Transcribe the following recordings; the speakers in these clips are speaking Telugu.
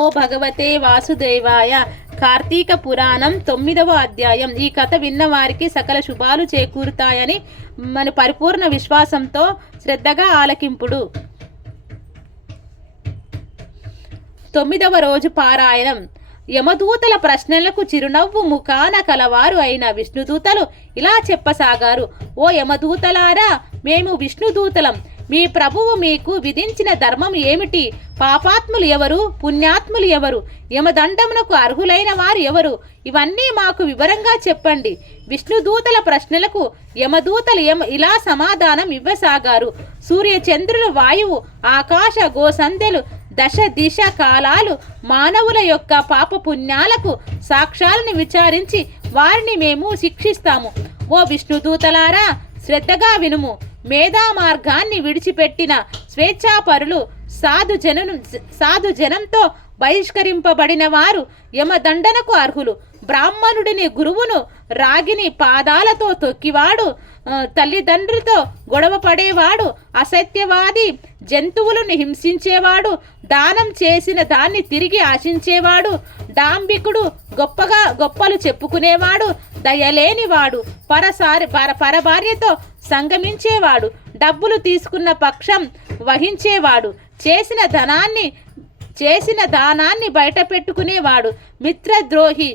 ఓ భగవతే వాసుదేవాయ. కార్తీక పురాణం 9వ అధ్యాయం. ఈ కథ విన్న వారికి సకల శుభాలు చేకూరుతాయని మన పరిపూర్ణ విశ్వాసంతో శ్రద్ధగా ఆలకింపుడు. 9వ రోజు పారాయణం. యమదూతల ప్రశ్నలకు చిరునవ్వు ముఖాన కలవారు అయిన విష్ణుదూతలు ఇలా చెప్పసాగారు. ఓ యమదూతలారా, మేము విష్ణుదూతలం. మీ ప్రభువు మీకు విధించిన ధర్మం ఏమిటి? పాపాత్ములు ఎవరు, పుణ్యాత్ములు ఎవరు, యమదండమునకు అర్హులైన వారు ఎవరు? ఇవన్నీ మాకు వివరంగా చెప్పండి. విష్ణుదూతల ప్రశ్నలకు యమదూతలు ఇలా సమాధానం ఇవ్వసాగారు. సూర్యచంద్రులు, వాయువు, ఆకాశ గోసందెలు, దశ దిశ కాలాలు మానవుల యొక్క పాపపుణ్యాలకు సాక్ష్యాలను విచారించి వారిని మేము శిక్షిస్తాము. ఓ విష్ణుదూతలారా, శ్రద్ధగా వినుము. మేధా మార్గాన్ని విడిచిపెట్టిన స్వేచ్ఛాపరులు, సాధుజనంతో బహిష్కరింపబడిన వారు యమదండనకు అర్హులు. బ్రాహ్మణుడిని, గురువును, రాగిని పాదాలతో తొక్కివాడు, తల్లిదండ్రులతో గొడవ పడేవాడు, అసత్యవాది, జంతువులను హింసించేవాడు, దానం చేసిన దాన్ని తిరిగి ఆశించేవాడు, డాంబికుడు, గొప్పలు చెప్పుకునేవాడు, దయలేనివాడు, పరభార్యతో సంగమించేవాడు, డబ్బులు తీసుకున్న పక్షం వహించేవాడు, చేసిన దానాన్ని బయట పెట్టుకునేవాడు, మిత్రద్రోహి,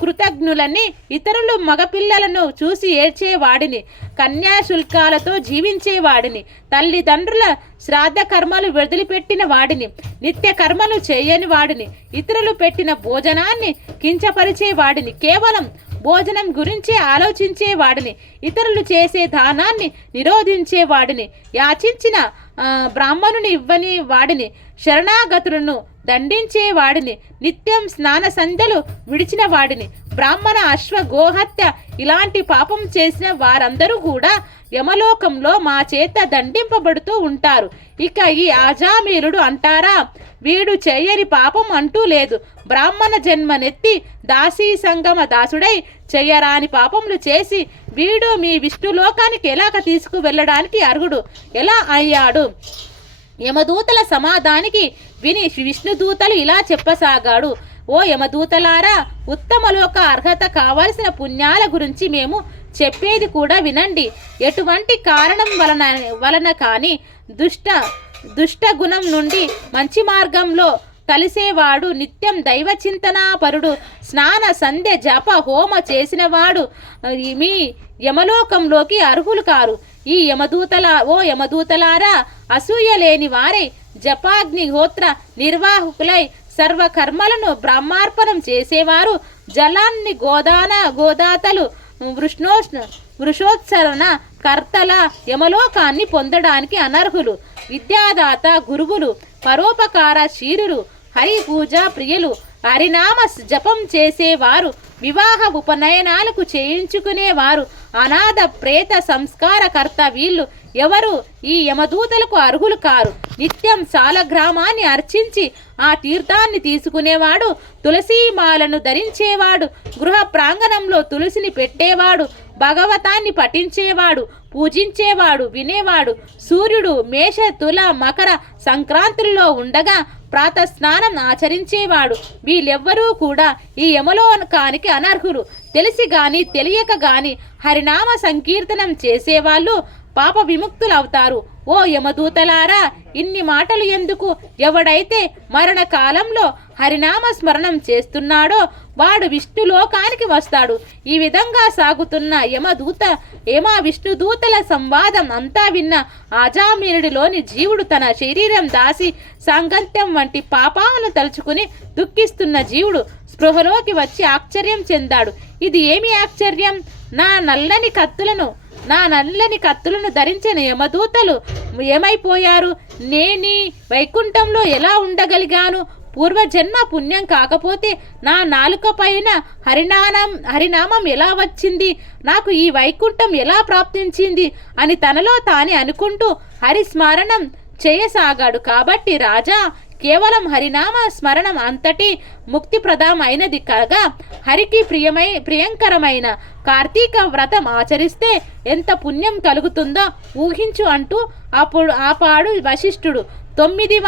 కృతజ్ఞులని, ఇతరులు మగపిల్లలను చూసి ఏడ్చేవాడిని, కన్యాశుల్కాలతో జీవించేవాడిని, తల్లిదండ్రుల శ్రాద్ధ కర్మలు వదిలిపెట్టిన వాడిని, నిత్య కర్మలు చేయని వాడిని, ఇతరులు పెట్టిన భోజనాన్ని కించపరిచేవాడిని, కేవలం భోజనం గురించి ఆలోచించేవాడిని, ఇతరులు చేసే దానాన్ని నిరోధించేవాడిని, యాచించిన బ్రాహ్మణుని ఇవ్వని వాడిని, శరణాగతులను దండించేవాడిని, నిత్యం స్నాన సంధ్యలు విడిచిన వాడిని, బ్రాహ్మణ అశ్వ గోహత్య ఇలాంటి పాపం చేసిన వారందరూ కూడా యమలోకంలో మా చేత దండింపబడుతూ ఉంటారు. ఇక ఈ ఆజామీరుడు అంటారా, వీడు చేయని పాపం అంటూ లేదు. బ్రాహ్మణ జన్మనెత్తి దాసీ సంగమ దాసుడై చెయ్యరాని పాపములు చేసి వీడు మీ విష్ణులోకానికి ఎలాగ తీసుకువెళ్ళడానికి అర్హుడు ఎలా అయ్యాడు? యమదూతల సమాధానికి విని విష్ణుదూతలు ఇలా చెప్పసాగాడు. ఓ యమదూతలారా, ఉత్తమలోక అర్హత కావలసిన పుణ్యాల గురించి మేము చెప్పేది కూడా వినండి. ఎటువంటి కారణం వలన కానీ దుష్ట గుణం నుండి మంచి మార్గంలో కలిసేవాడు, నిత్యం దైవ చింతనాపరుడు, స్నాన సంధ్య జప హోమ చేసినవాడు మీ యమలోకంలోకి అర్హులు కారు. ఓ యమదూతలారా, అసూయ లేని వారై జపాగ్నిహోత్ర నిర్వాహకులై సర్వకర్మలను బ్రహ్మార్పణం చేసేవారు, జలాన్ని గోదాతలు, వృషోత్సరణ కర్తల యమలోకాన్ని పొందడానికి అనర్హులు. విద్యాదాత గురువులు, పరోపకార శీరులు, హరి పూజ ప్రియులు, హరినామ జపం చేసేవారు, వివాహ ఉపనయనాలకు చేయించుకునేవారు, అనాథ ప్రేత సంస్కారకర్త వీళ్ళు ఎవరు ఈ యమదూతలకు అర్హులు కారు. నిత్యం సాలగ్రామాన్ని అర్చించి ఆ తీర్థాన్ని తీసుకునేవాడు, తులసీమాలను ధరించేవాడు, గృహ ప్రాంగణంలో తులసిని పెట్టేవాడు, భగవతాన్ని పఠించేవాడు, పూజించేవాడు, వినేవాడు, సూర్యుడు మేష తుల మకర సంక్రాంతుల్లో ఉండగా ప్రాతస్నానం ఆచరించేవాడు, వీళ్ళెవ్వరూ కూడా ఈ యమలోకానికి అనర్హులు. తెలిసి గాని తెలియక గాని హరినామ సంకీర్తనం చేసేవాళ్ళు పాప విముక్తులవుతారు. ఓ యమదూతలారా, ఇన్ని మాటలు ఎందుకు? ఎవడైతే మరణకాలంలో హరినామ స్మరణం చేస్తున్నాడో వాడు విష్ణులోకానికి వస్తాడు. ఈ విధంగా సాగుతున్న విష్ణుదూతల సంవాదం అంతా విన్న ఆజామీరుడిలోని జీవుడు తన శరీరం దాసి సాంగత్యం వంటి పాపాలను తలుచుకుని దుఃఖిస్తున్న జీవుడు స్పృహలోకి వచ్చి ఆశ్చర్యం చెందాడు. ఇది ఏమి ఆశ్చర్యం? నా నల్లని కత్తులను ధరించిన యమదూతలు ఏమైపోయారు? నేనీ వైకుంఠంలో ఎలా ఉండగలిగాను? పూర్వజన్మ పుణ్యం కాకపోతే నా నాలుక పైన హరినామం ఎలా వచ్చింది? నాకు ఈ వైకుంఠం ఎలా ప్రాప్తించింది అని తనలో తానే అనుకుంటూ హరిస్మరణం చేయసాగాడు. కాబట్టి రాజా, కేవలం హరినామ స్మరణం అంతటి ముక్తిప్రదమైనది కాగా హరికి ప్రియంకరమైన కార్తీక వ్రతం ఆచరిస్తే ఎంత పుణ్యం కలుగుతుందో ఊహించు అంటూ ఆపాడు వశిష్ఠుడు. 9వ